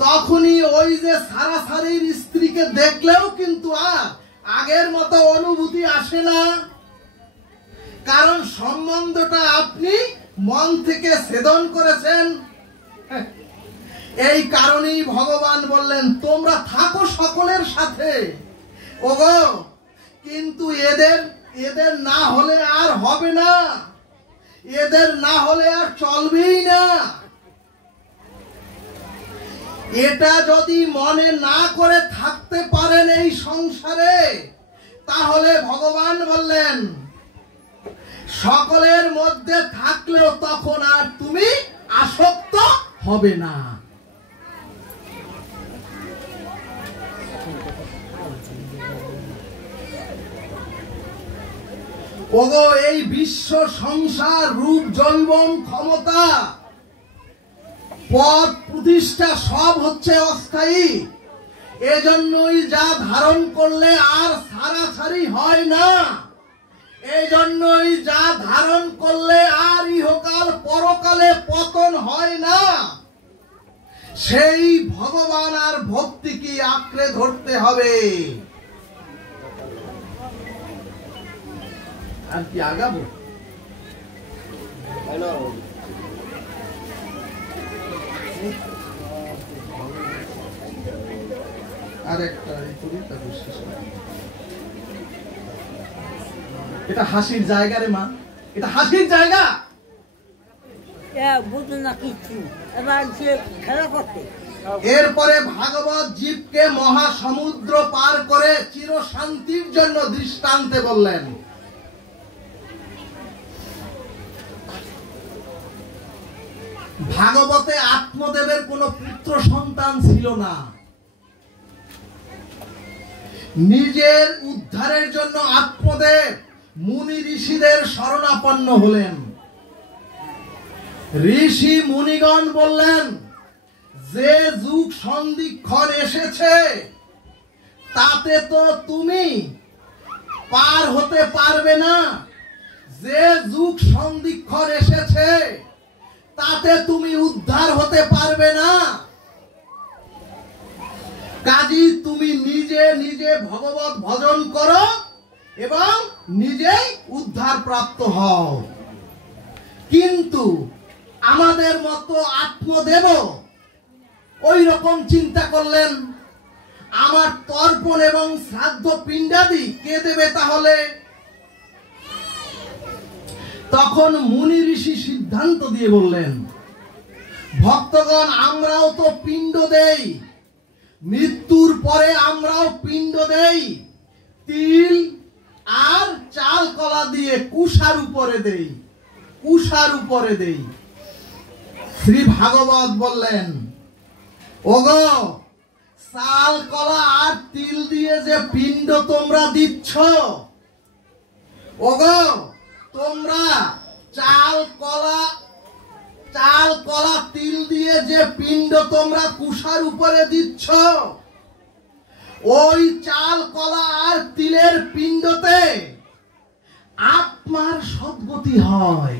তখনই ওই যে সারাসারির স্ত্রীকে দেখলেও কিন্তু আর আগের মতো অনুভূতি আসে না। কারণ সম্বন্ধটা আপনি মন থেকে ছেদন করেছেন। এই কারণেই ভগবান বললেন তোমরা থাকো সকলের সাথে, ওগো কিন্তু এদের না হলে আর হবে না, এদের না হলে আর চলবেই না। এটা যদি মনে না করে থাকতে পারেন এই সংসারে, তাহলে ভগবান বললেন সকলের মধ্যে থাকলেও তখন আর তুমি আসক্ত হবে না। ওগো এই বিশ্ব সংসার, রূপ যৌবন, ক্ষমতা, পদ প্রতিষ্ঠা সব হচ্ছে অস্থায়ী। এজন্যই যা ধারণ করলে আর ছাড়াছাড়ি হয় না, এই জন্যই যা ধারণ করলে আর ইহকাল পরকালে পতন হয় না, সেই ভগবান আর ভক্তিকে আঁকড়ে ধরতে হবে। আর কি আগাবো? আরেকটা এটা হাসির জায়গা রে মা, এটা হাসির জায়গা। এরপরে ভাগবত জীবকে মহাসমুদ্র পার করে চির শান্তির জন্য দৃষ্টান্তে বললেন। ভাগবতে আত্মদেবের কোনো পুত্র সন্তান ছিল না। নিজের উদ্ধারের জন্য আত্মদেব মুনি ঋষিদের শরণাপন্ন হলেন। ঋষি মুনিগণ বললেন, যে যুগ সন্ধিক্ষণ এসেছে তাতে তো তুমি পার হতে পারবে না। যে যুগ সন্ধিক্ষণ এসেছে তাতে তুমি উদ্ধার হতে পারবে না। কাজী তুমি নিজে নিজে ভগবত ভজন করো এবং নিজেই উদ্ধার প্রাপ্ত হও। কিন্তু আমাদের মতো আত্মদেব ওই রকম চিন্তা করলেন, আমার তর্পণ এবং শ্রাদ্ধ পিণ্ডাদি কে দেবে তাহলে? তখন মুনি ঋষি সিদ্ধান্ত দিয়ে বললেন, ভক্তগণ আমরাও তো পিণ্ড দেই, মৃত্যুর পরে আমরাও পিণ্ড দেই, তিল আর চাল কলা দিয়ে কুশার উপরে দেই, কুশার উপরে দেই। শ্রী ভাগবত বললেন, ওগো চাল কলা আর তিল দিয়ে যে পিণ্ড তোমরা দিচ্ছ, ওগো তোমরা চাল কলা তিল দিয়ে যে পিণ্ড তোমরা কুশার উপরে দিচ্ছ, ওই চাল কলা আর তিলের পিণ্ডতে আত্মার সদ্গতি হয়,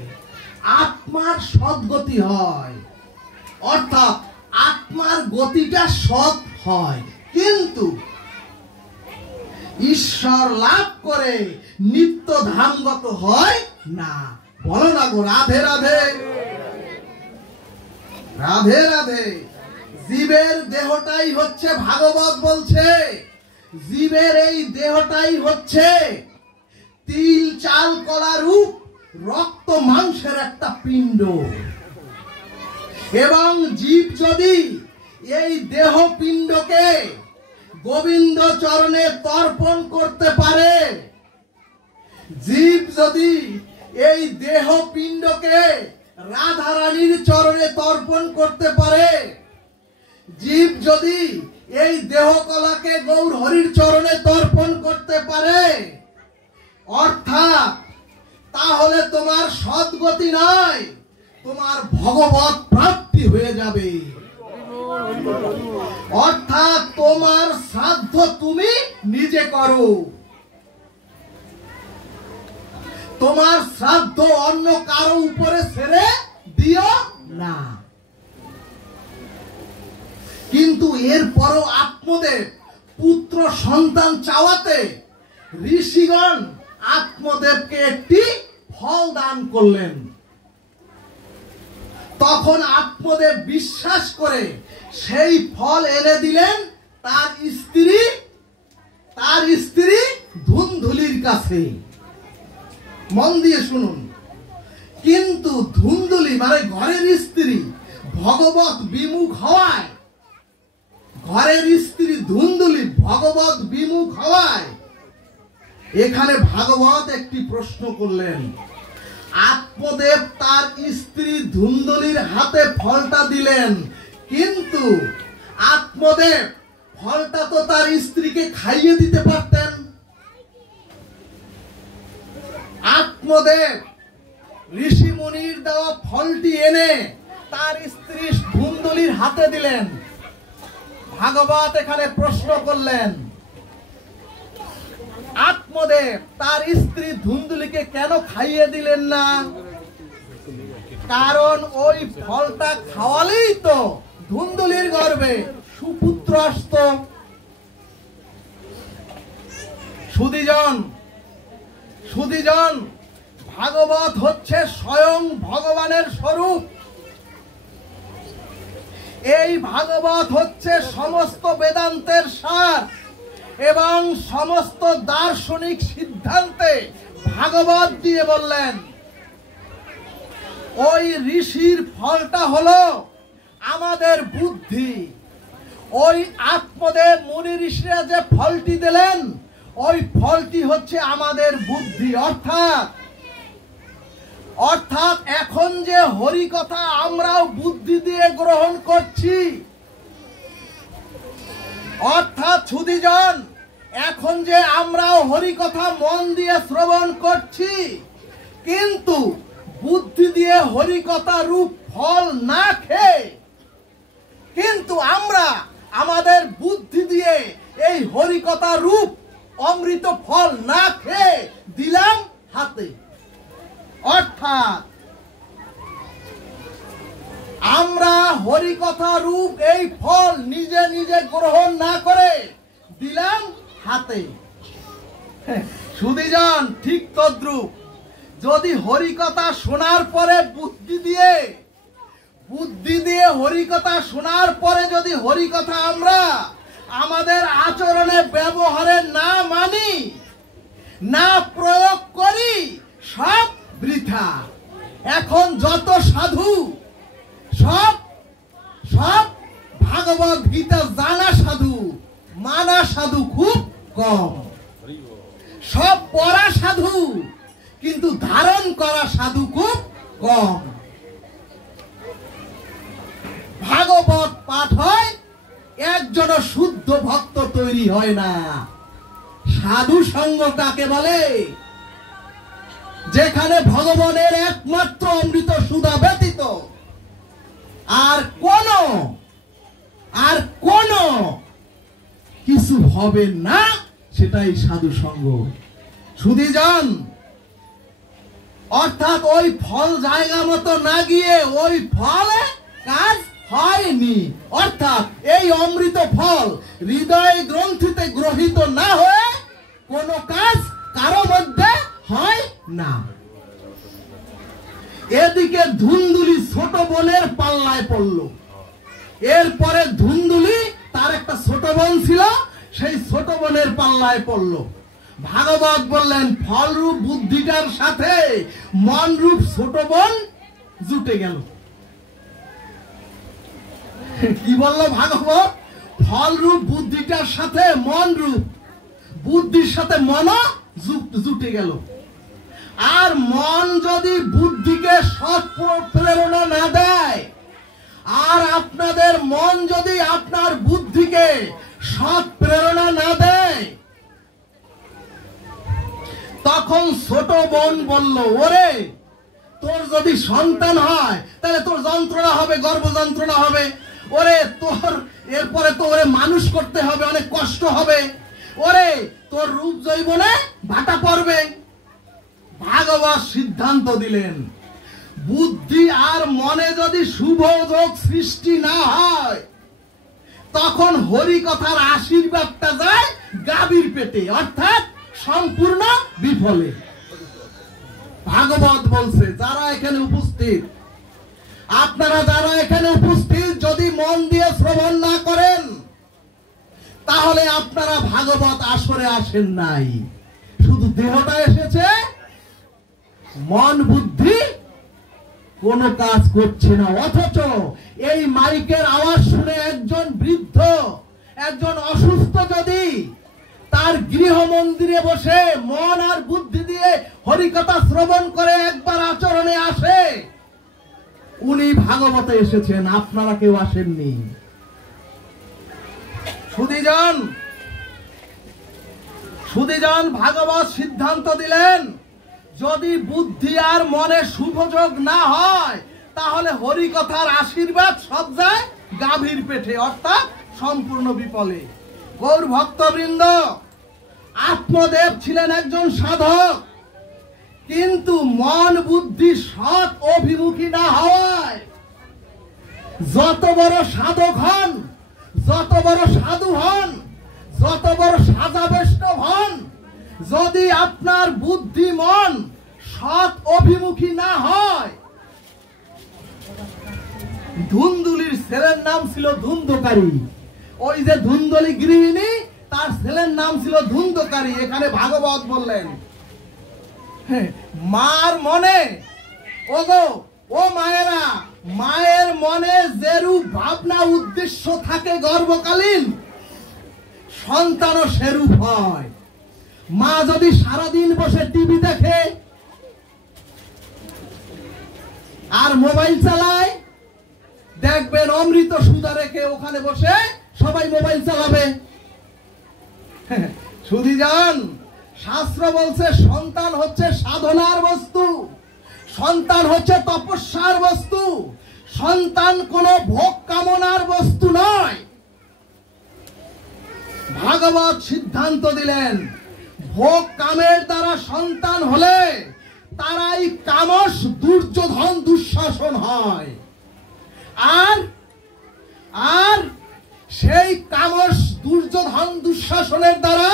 আত্মার সদ্গতি হয়, অর্থাৎ আত্মার গতিটা সৎ হয়। কিন্তু ঈশ্বর লাভ করে নিত্য ধামগত হয় না। বলো না গো রাধে রাধে, রাধে রাধে। জীবের দেহটাই হচ্ছে, ভাগবত বলছে, জীবের এই দেহটাই হচ্ছে তিল চাল কলা রূপ রক্ত মাংসের একটা পিণ্ড। এবং জীব যদি এই দেহ পিণ্ডকে গোবিন্দ চরণে তর্পণ করতে পারে, জীব যদি এই দেহ পিণ্ডকে রাধা রানীর চরণে তর্পণ করতে পারে, জীব যদি এই দেহ কলাকে গৌর হরির চরণে তর্পণ করতে পারে, অর্থাৎ তাহলে তোমার সদ্গতি নয়, তোমার ভগবত প্রাপ্তি হয়ে যাবে। অর্থাৎ তোমার শ্রাদ্ধ তুমি নিজে করো, তোমার শ্রাদ্ধ অন্য কারো উপরে ছেড়ে দিও না। কিন্তু এরপরও আত্মদেব পুত্র সন্তান চাওয়াতে ঋষিগণ আত্মদেবকে একটি ফল দান করলেন। তখন আত্মদেব বিশ্বাস করে সেই ফল এনে দিলেন তার স্ত্রী ধুন্ধুলির কাছে। মন দিয়ে শুনুন। কিন্তু ধুন্ধুলি মানে ঘরের স্ত্রী ভগবত বিমুখ হওয়ায়, ঘরের স্ত্রী ধুন্ধুলি ভগবত বিমুখ হওয়ায় এখানে ভাগবত একটি প্রশ্ন করলেন। আত্মদেব তার স্ত্রী ধুন্ধুলির হাতে ফলটা দিলেন, কিন্তু আত্মদেব ফলটা তো তার স্ত্রীকে খাইয়ে দিতে পারতেন। আত্মদেব ঋষি মুনির দেওয়া ফলটি এনে তার স্ত্রী ধুন্ধুলির হাতে দিলেন। ভাগবত এখানে প্রশ্ন করলেন, আত্মদেব তার স্ত্রী ধুন্দুলিকে কেন খাইয়ে দিলেন না? কারণ ওই ফলটা খাওয়ালেই তো ধুন্দুলির গর্ভে সুপুত্র আসত। সুধীজন, ভাগবত হচ্ছে স্বয়ং ভগবানের স্বরূপ। এই ভাগবত হচ্ছে সমস্ত বেদান্তের সার এবং সমস্ত দার্শনিক সিদ্ধান্তে ভাগবত দিয়ে বললেন ওই ঋষির ফলটা হলো আমাদের বুদ্ধি। ওই আত্মদেব মুনি ঋষিরা যে ফলটি দিলেন ওই ফলটি হচ্ছে আমাদের বুদ্ধি। অর্থাৎ এখন যে হরি কথা আমরাও বুদ্ধি দিয়ে গ্রহণ করছি, অর্থাৎ সুধীজন এখন যে আমরাও হরি কথা মন দিয়ে শ্রবণ করছি, কিন্তু বুদ্ধি দিয়ে হরি কথা রূপ ফল না খেয়ে, কিন্তু আমরা আমাদের বুদ্ধি দিয়ে এই হরি কথা রূপ অমৃত ফল না খেয়ে দিলাম হাতে। অর্থাৎ আমরা হরি কথা রূপ এই ফল নিজে নিজে গ্রহণ না করে দিলাম হাতে। সুধীজন ঠিক তদ্রূপ যদি হরি কথা শোনার পরে বুদ্ধি দিয়ে হরি কথা শোনার পরে যদি হরি কথা আমরা আমাদের আচরণে ব্যবহারে না মানি, না প্রয়োগ করি, সব বৃথা। এখন যত সাধু সব ভাগবত গীতা জানা সাধু, মানা সাধু খুব কম। সব পড়া সাধু কিন্তু ধারণ করা সাধু খুব কম। ভাগবত পাঠ হয়, একজন শুদ্ধ ভক্ত তৈরি হয় না। সাধু সঙ্গ কাকে বলে? যেখানে ভগবানের একমাত্র অমৃত সুধা ব্যতীত আর কোন কিছু হবে না, সেটাই সাধু সঙ্গ। সুধীজন, অর্থাৎ ওই ফল জায়গা মতো না গিয়ে ওই ফলে কাজ হয়নি। অর্থাৎ এই অমৃত ফল হৃদয় গ্রন্থিতে গ্রহিত না হয়ে কোনো কাজ কারো মধ্যে হয় না। এদিকে ধুন্দুলি ছোট বোনের পাল্লায় পড়ল। এরপরে ধুন্দুলি তার একটা ছোট বোন ছিল, সেই ছোট বোনের পাল্লায় পড়ল। ভাগবত বললেন ফলরূপ বুদ্ধিটার সাথে মনরূপ ছোট বোন জুটে গেল। কি বললো ভাগবত? ফলরূপ বুদ্ধিটার সাথে মনরূপ বুদ্ধির সাথে মন জুটে গেল। আর মন যদি বুদ্ধিকে সৎ প্রেরণা না দেয়, আর আপনাদের মন যদি আপনার বুদ্ধিকে সৎ প্রেরণা না দেয়, তখন ছোট বোন বলল ওরে তোর যদি সন্তান হয় তাহলে তোর যন্ত্রণা হবে, গর্ভ যন্ত্রণা হবে। ওরে তোর এরপরে তো ওরে মানুষ করতে হবে, অনেক কষ্ট হবে। ওরে তোর রূপ যৌবনে ভাটা পড়বে। ভাগবত সিদ্ধান্ত দিলেন বুদ্ধি আর মনে যদি শুভ যোগ সৃষ্টি না হয়, তখন হরি কথার আশীর্বাদটা যায় গাভীর পেটে, অর্থাৎ সম্পূর্ণ বিফলে। ভাগবত বলছে যারা এখানে উপস্থিত, আপনারা যারা এখানে উপস্থিত যদি মন দিয়ে শ্রবণ না করেন, তাহলে আপনারা ভাগবত আসরে আসেন নাই। শুধু দেহটা এসেছে, মন বুদ্ধি কোনো কাজ করছে না। অথচ এই মাইকের আওয়াজ শুনে একজন বৃদ্ধ, একজন অসুস্থ যদি তার গৃহ মন্দিরে বসে মন আর বুদ্ধি দিয়ে হরিকথা শ্রবণ করে একবার আচরণে আসে, উনি ভাগবতে এসেছেন, আপনারা কেউ আসেননি। সুধীজন ভাগবত সিদ্ধান্ত দিলেন যদি বুদ্ধি আর মনে শুভযোগ না হয়, তাহলে হরিকথার আশীর্বাদ সব যায় গাভীর পেটে, অর্থাৎ সম্পূর্ণ বিফলে। গৌর ভক্তবৃন্দ, আত্মদেব ছিলেন একজন সাধক, কিন্তু মন বুদ্ধি সৎ অভিমুখী না হওয়ায় যত বড় সাধক হন, যত বড় সাধু হন, যত বড় সাধা বৈষ্ণব হন, যদি আপনার বুদ্ধি মন সৎ অভিমুখী না হয়। ধুন্দুলির ছেলের নাম ছিল ধুন্দকারী, ওই যে ধুন্দুলি গৃহিণী তার ছেলের নাম ছিল ধুন্দকারী। এখানে ভাগবত বললেন মার মনে, ওগো ও মায়েরা, মায়ের মনে যেরূপ ভাবনা উদ্দেশ্য থাকে গর্ভকালীন, সন্তানও সেরূপ হয়। মা যদি সারাদিন বসে টিভি দেখে আর মোবাইল চালায়, দেখবেন অমৃত সুধা রেখে ওখানে বসে সবাই মোবাইল চালাবে। সুধীজন, শাস্ত্র বলছে সন্তান হচ্ছে সাধনার বস্তু, সন্তান হচ্ছে তপস্যার বস্তু, সন্তান কোন ভোগ কামনার বস্তু নয়। ভাগবত সিদ্ধান্ত দিলেন ভোগ কামের দ্বারা সন্তান হলে তারাই কামস দুর্যোধন দুঃশাসন হয়। আর সেই কামস দুর্যোধন দুঃশাসনের দ্বারা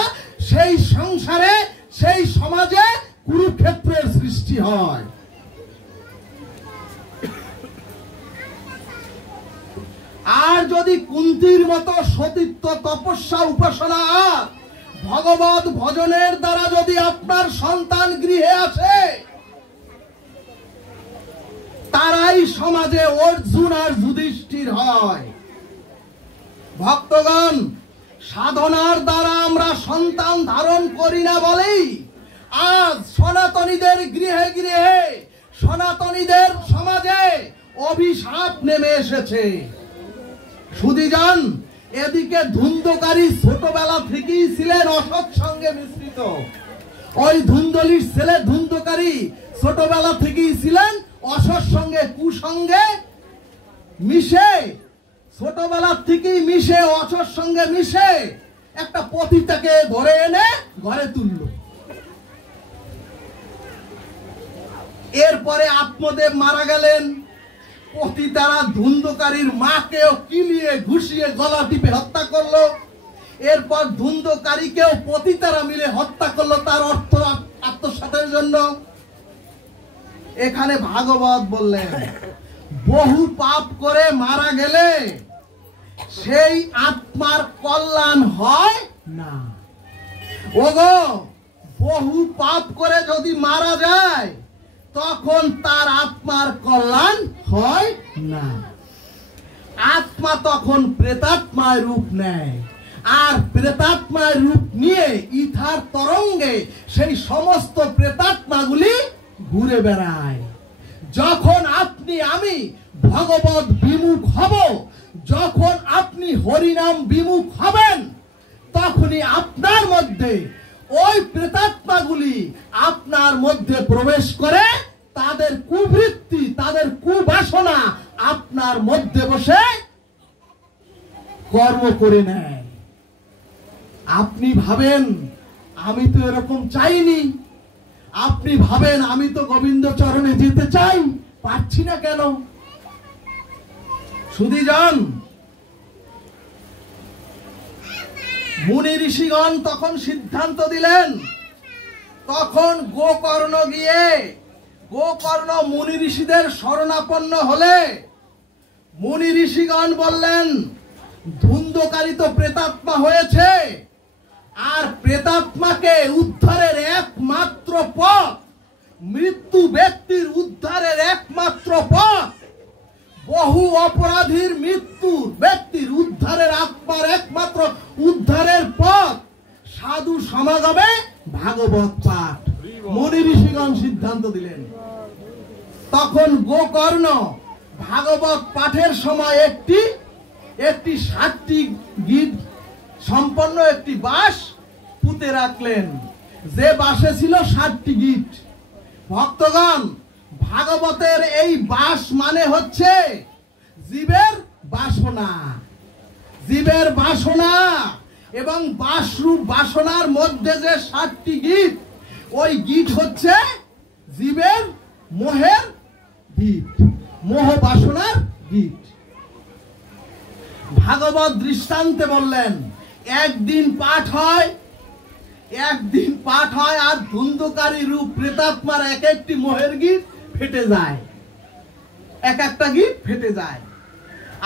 সেই সংসারে, সেই সমাজে কুরুক্ষেত্রের সৃষ্টি হয়। আর যদি কুন্তির মতো সতীত্ব তপস্যা উপাসনা ভগবত ভজনের দ্বারা যদি আপনার সন্তান গৃহে আসে, তারাই সমাজে অর্জুন আর যুধিষ্ঠির হয়। ভক্তগণ, সাধনার দ্বারা আমরা সন্তান ধারণ করি না বলেই আজ সনাতনীদের গৃহে গৃহে, সনাতনীদের সমাজে অভিশাপ নেমে এসেছে। সুধীজন, এদিকে ধুন্দকারী ছোটবেলা থেকেই ছিলেন অসৎ সঙ্গে মিশ্রিত। ওই ধুন্দলির ছেলে ধুন্দকারী ছোটবেলা থেকেই ছিলেন অসৎ সঙ্গে, কুসঙ্গে মিশে, ছোটবেলা থেকেই মিশে, অসৎ সঙ্গে মিশে একটা পতিতাকে ধরে এনে ঘরে তুলল। এরপরে আত্মদেব মারা গেলেন। পতিতারা ধুন্দকারীর মাকেও কিলিয়ে ঘুষিয়ে গলা টিপে হত্যা করলো। এরপর ধুন্দকারীকেও পতিতারা মিলে হত্যা করলো তার অর্থ আত্মসাতের জন্য। এখানে ভাগবত বললেন বহু পাপ করে মারা গেলে সেই আত্মার কল্যাণ হয় না। ওগো, বহু পাপ করে যদি মারা যায় তখন তার আত্মার কল্যাণ হয় না। আত্মা তখন প্রেতাত্মায় রূপ নেয়, আর প্রেতাত্মায় রূপ নিয়ে ইথার তরঙ্গে সেই সমস্ত প্রেতাত্মাগুলি ঘুরে বেড়ায়। যখন আপনি আমি ভগবত বিমুখ হব, যখন আপনি হরিনাম বিমুখ হবেন, তখনই আপনার মধ্যে ওই প্রেতাত্মাগুলি আপনার মধ্যে প্রবেশ করে তাদের কুবৃত্তি, তাদের কুবাসনা আপনার মধ্যে বসে কর্ম করে নেয়। আপনি ভাবেন আমি তো এরকম চাইনি, আপনি ভাবেন আমি তো গোবিন্দ চরণে যেতে চাই, পারছি না কেন। সুধীজন, মুনি ঋষিগণ তখন সিদ্ধান্ত দিলেন। তখন গোকর্ণ গিয়ে, গোকর্ণ মুনি ঋষিদের শরণাপন্ন হলে মুনি ঋষিগণ বললেন ধুন্দকারী তো প্রেতাত্মা হয়েছে, আর প্রেতাত্মাকে উদ্ধারের একমাত্র পথ, মৃত্যু ব্যক্তির উদ্ধারের একমাত্র পথ, বহু অপরাধীর মৃত্যু ব্যক্তির উদ্ধারের, আত্মার একমাত্র উদ্ধারের পথ সাধু সমাগমে ভাগবত পাঠ। মুনি ঋষিগণ সিদ্ধান্ত দিলেন। তখন গোকর্ণ ভাগবত পাঠের সময় একটি 60টি গীত সম্পন্ন একটি বাঁশ পুঁতে রাখলেন, যে বাঁশে ছিল 60টি গীত। ভক্তগণ, ভাগবতের এই বাঁশ মানে হচ্ছে জীবের বাসনা। জীবের বাসনা এবং বাসরূপ বাসনার মধ্যে যে 7টি গীত, ওই গীত হচ্ছে জীবের মোহের গীত, মোহ বাসনার গীত। ভাগবত দৃষ্টান্তে বললেন, একদিন পাঠ হয় আর ধুন্ধকারী রূপ প্রেতাত্মার এক একটি মোহের গীত ফেটে যায়, এক একটা গীত ফেটে যায়,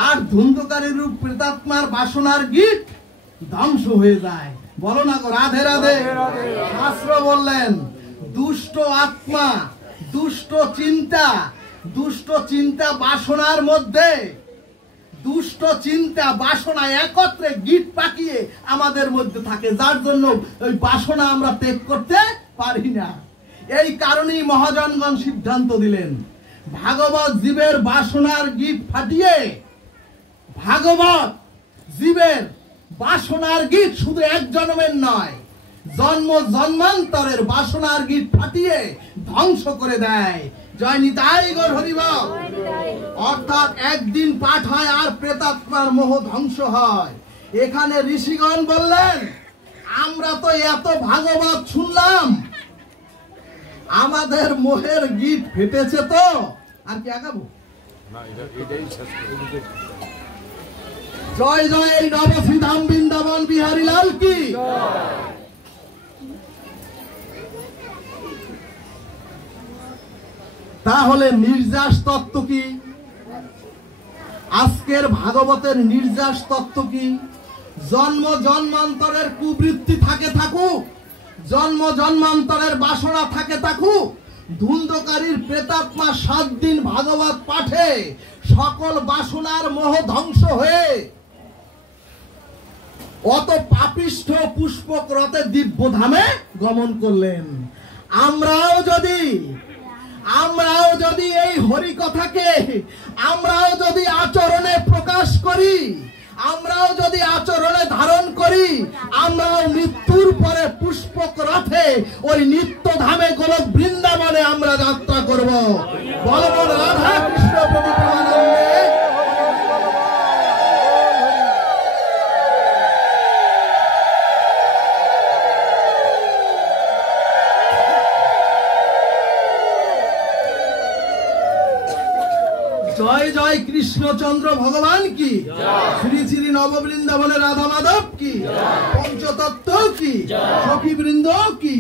আর ধুন্ধকারী রূপ প্রেতাত্মার বাসনার গীত ধ্বংস হয়ে যায়। বলো না গো রাধে রাধে। শাস্ত্র বললেন, দুষ্ট আত্মা, দুষ্ট চিন্তা বাসনার মধ্যে, দুষ্ট চিন্তা বাসনা একত্রে গীত পাকিয়ে আমাদের মধ্যে থাকে, যার জন্য ওই বাসনা আমরা ত্যাগ করতে পারি না। এই কারণেই মহাজনগণ সিদ্ধান্ত দিলেন, ভাগবত জীবের বাসনার গীত ফাটিয়ে, ভাগবত জীবের বাসনার গীত শুধু এক জন্মের নয়, জন্ম জন্মান্তরের বাসনার গীত ফাটিয়ে ধ্বংস করে দেয়। জয় নিতাই গৌর হরি বল। অর্থাৎ একদিন পাঠ হয় আর প্রেতাত্মার মোহ ধ্বংস হয়। এখানে ঋষিগণ বললেন, আমরা তো এত ভাগবত শুনলাম, আমাদের মোহের গীত ফেটেছে, তো আর কি আগাবো? জয় জয় এই নবশ্রীধাম বৃন্দাবন বিহারী লাল কি। তাহলে নির্যাস তত্ত্ব কি? আজকের ভাগবতের নির্যাস তত্ত্ব কি? জন্ম জন্মান্তরের কুবৃত্তি থাকে থাকুক, জন্ম জন্মান্তরের বাসনা থাকে থাকুক, ধুন্ধকারীর প্রেতাত্মা 7 দিন ভাগবত পাঠে সকল বাসনার মোহ ধ্বংস হয়ে অত পাপিষ্ঠ পুষ্পক রথে দিব্য ধামে গমন করলেন। আমরাও যদি এই হরি কথাকে আমরাও যদি আচরণে প্রকাশ করি, আমরাও যদি আচরণে ধারণ করি, আমরাও মৃত্যুর পরে পুষ্পক রথে ওই নিত্য ধামে গোলক বৃন্দাবনে আমরা যাত্রা করব। বলব রাধা কৃষ্ণ প্রভু প্রেমানন্দে। জয় জয় কৃষ্ণচন্দ্র ভগবান কি, শ্রী শ্রী নববৃন্দাবনের রাধা মাধব কি, পঞ্চতত্ত্ব কি, সখী বৃন্দ কি।